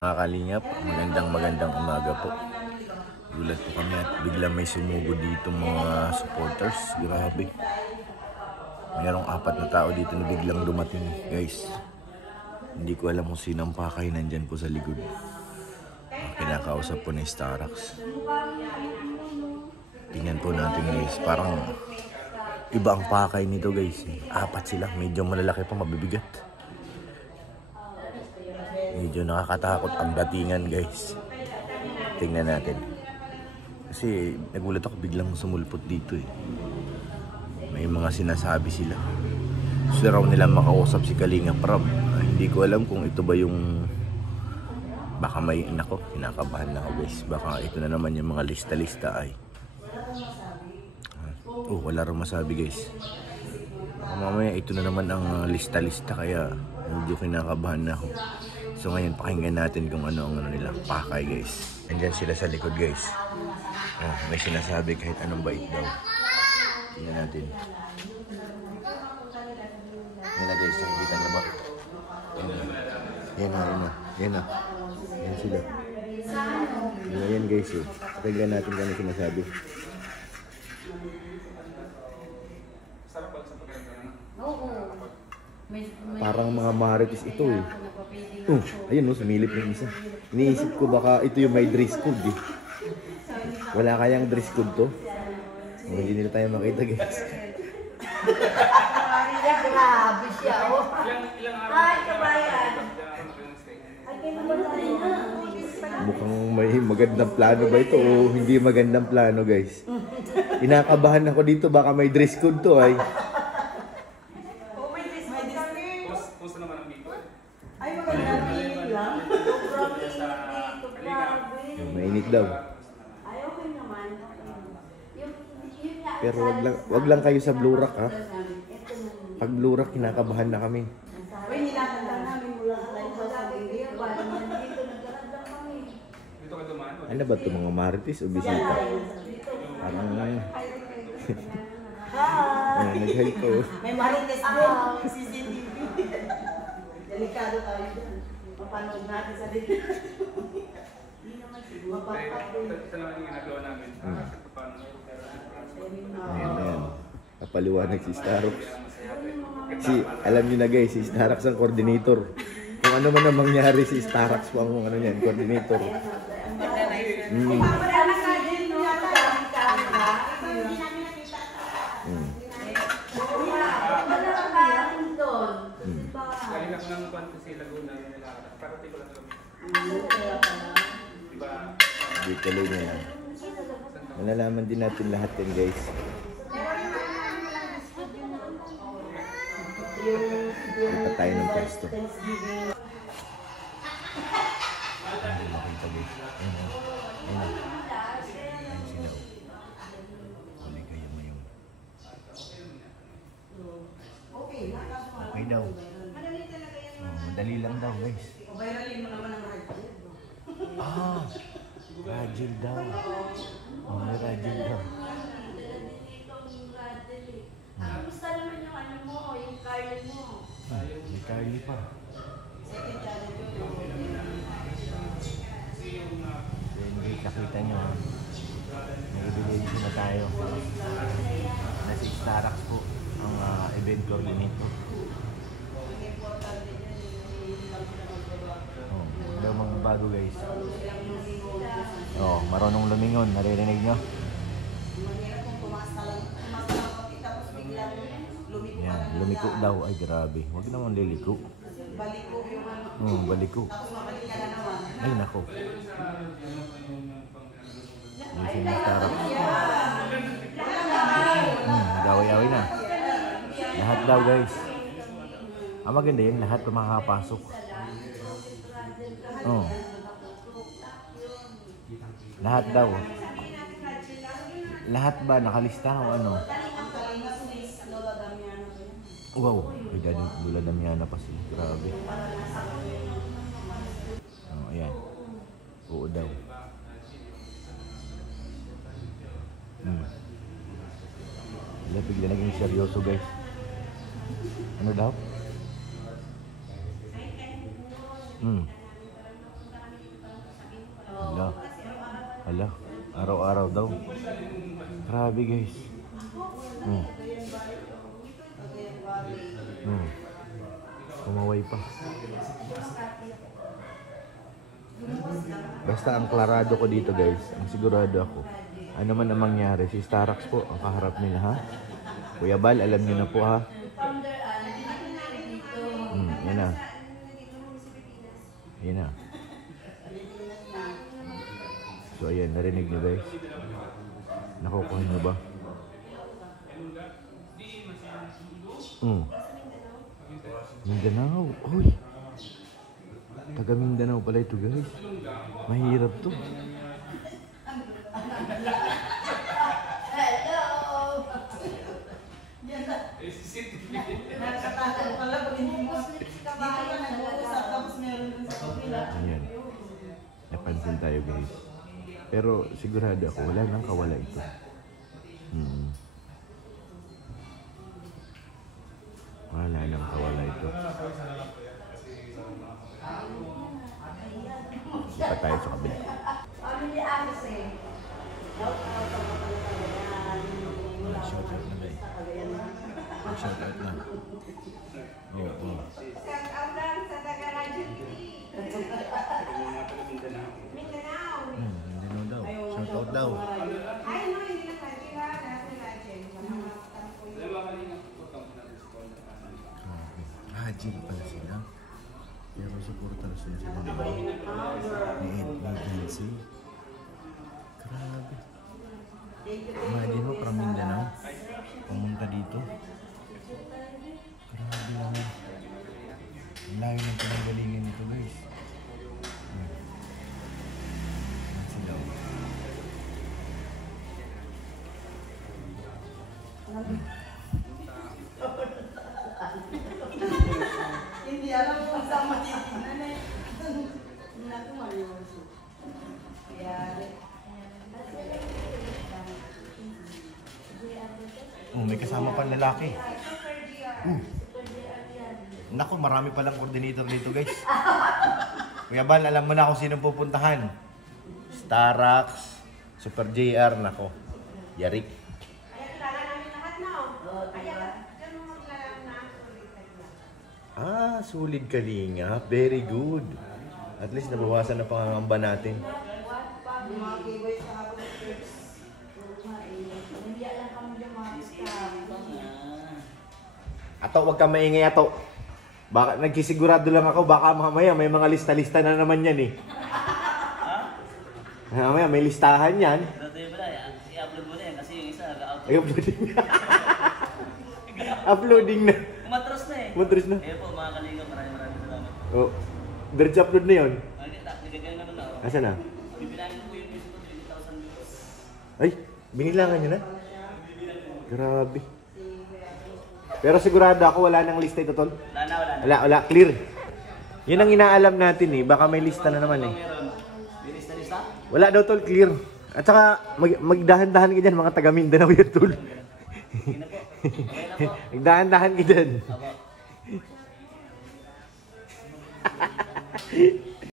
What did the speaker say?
Mga kalingap, magandang umaga po. Gulat po kami at biglang may sumugod dito mga supporters. Grabe. Mayroong 4 na tao dito na biglang dumating, guys. Hindi ko alam kung sino ang pakay nandyan po sa likod. Kinakausap po ni Starax. Tingnan po natin, guys. Parang iba ang pakay nito, guys. 4 sila, medyo malalaki pa, mabibigat. Medyo nakakatakot ang datingan, guys. Tingnan natin. Kasi nagulat ako biglang sumulpot dito eh. May mga sinasabi sila. Gusto raw nila makausap si Kalinga Prab. Hindi ko alam kung ito ba yung... Baka may... Nako, kinakabahan na ako, guys. Baka ito na naman yung mga lista-lista ay. Oh, wala rin masabi, guys. Baka mamaya ito na naman ang lista-lista, kaya medyo kinakabahan na ako. So ngayon pakinggan natin kung ano ang nila pakay, guys. Andyan sila sa likod, guys. Oh, may sinasabi kahit anong bait daw. Tingnan natin. Yan na, guys, nakikita niyo ba? Yan na. Yan sila. Yan, guys, eh. Pakinggan natin kung ano sinasabi. Parang mga marites ito eh. Ayun, sumilip yung isa. Iniisip ko baka ito yung may dress code eh. Wala kayang dress code to? Hindi nila tayo makita, guys. Grabe siya, oh. Ay, kabayan. Mukhang may magandang plano ba ito o hindi magandang plano, guys. Inakabahan ako dito, baka may dress code to ay. Ay, magandang init lang. Sobrang init dito, grabe. Mainit daw. Ay, okay naman. Pero wag lang kayo sa Blue Rock, ha. Pag Blue Rock, kinakabahan na kami. Uy, nilatanda namin mula sa live sa sabi. Parang nandito, nagkaroon lang kami. Ano ba ito, mga marites o bisita? Parang Hi! nag-hi ko. May marites doon. CCTV. Delikado tayo dyan. Mapanood natin sa dito. Hindi naman siguro. Mapapapin. Ito naman yung ginagawa namin. Ayan. Kapaliwanag si Starax. Alam niyo na, guys, si Starax ang coordinator. Kung ano man ang mangyari, si Starax po ang coordinator. Galing ako ng Fantasy Laguna nila. Parating ko lang kami. Diba? Hindi tuloy na yan. Malalaman din natin lahat yan, guys. Punta tayo ng pwesto. Okay daw. Madali lang daw, guys. Bayralin mo naman ang right. Rajil daw. May rajil daw. Kamusta naman yung ano mo, yung Carly mo? May Carly pa. Hindi nakita nyo, ha? May evaluation na tayo. Na si Starax po ang event coordinator. Wala mga bago, guys. Marunong lumingon. Naririnig nyo? Yan, lumiko daw. Ay, grabe. Huwag naman liliko. Baliko. Ay, nako. Ayusin yung Starax. Gaway-away na. Lahat daw, guys. Ang maganda yan, lahat pa makakapasok. Lahat daw. Lahat ba nakalista o ano? Wow, may daddy Lola Damiana pa sila. Grabe. Ayan. Oo daw. Bigla naging seryoso, guys. Ano daw? Hala. Hala. Araw-araw daw. Grabe guys. Kumaway pa. Basta ang klarado ko dito guys, ang sigurado ako, ano man ang mangyari, si Starax po ang kaharap nila ha. Kuya Bal, alam niyo na po ha. Founder, dito. Yan na. Yan na. So ayan, narinig niyo guys. Nakukuha niyo ba? Mindanao. Uy. Taga Mindanao pala ito guys. Mahirap to. Nakakatakot pala pag hindi mo. Dito ka nag-uusap tapos meron dun sa kabila. Ayan. Napansin tayo guys. Pero sigurado ako, wala nang kawala ito. Wala nang kawala ito. Lipat tayo sa kabila. Family Alice eh. Shout out na ba eh? Shout out na. Oo. Shout out lang sa Taga-Radyo TV. Mindanao. Mindanao daw. Shout out daw. Ay, no, hindi na tayo. Nasa Radyo. Haji pala sila. Pero supporters sila ng agency. Grabe. Imagine mo, from Mindanao. Pumunta dito. Grabe naman. Ang layo ng pinanggalingan nito guys. Yan sila. Hindi alam kung saan matitignan eh. Hindi natin maliwanag. Kaya, May kasama pang lalaki. Naku, marami palang coordinator dito guys. Kuya Bal, alam mo na kung sinong pupuntahan. Starax, Super JR, nako. Yarik. Kaya kilala namin lahat na. Kaya, ganun mo kilala na. Solid Kalinga. Very good. At least nabawasan na pangangamba natin. yung mga giveaway sa hapon ng church. Hindi lang kami yung mga staff. Ato, wag kang maingay ato. Baka nagsisigurado lang ako, baka mamaya may mga lista-lista na naman yan eh. Mamaya may listahan yan. I-upload mo na yan kasi yung isa nag-out. Ay, uploading na. Uploading na. Matros na eh. Matros na. Eh po mga kalingap, maraming salamat. Oh, diretso upload na yun. Nagagaya naman na ako. Asan na? Bibilangin ko yung music ko 20,000 views. Ay, binilangan nyo na? Grabe. Pero sigurado ako wala nang lista ito, tol. Wala na. Wala, clear. Yun ang inaalam natin eh. Baka may lista na naman eh. Meron. May lista? Wala daw, tol, clear. At saka, magdahan-dahan ka dyan, mga taga Mindanao yan, tol. Okay na po. Okay na po. Magdahan-dahan ka dyan. Apo.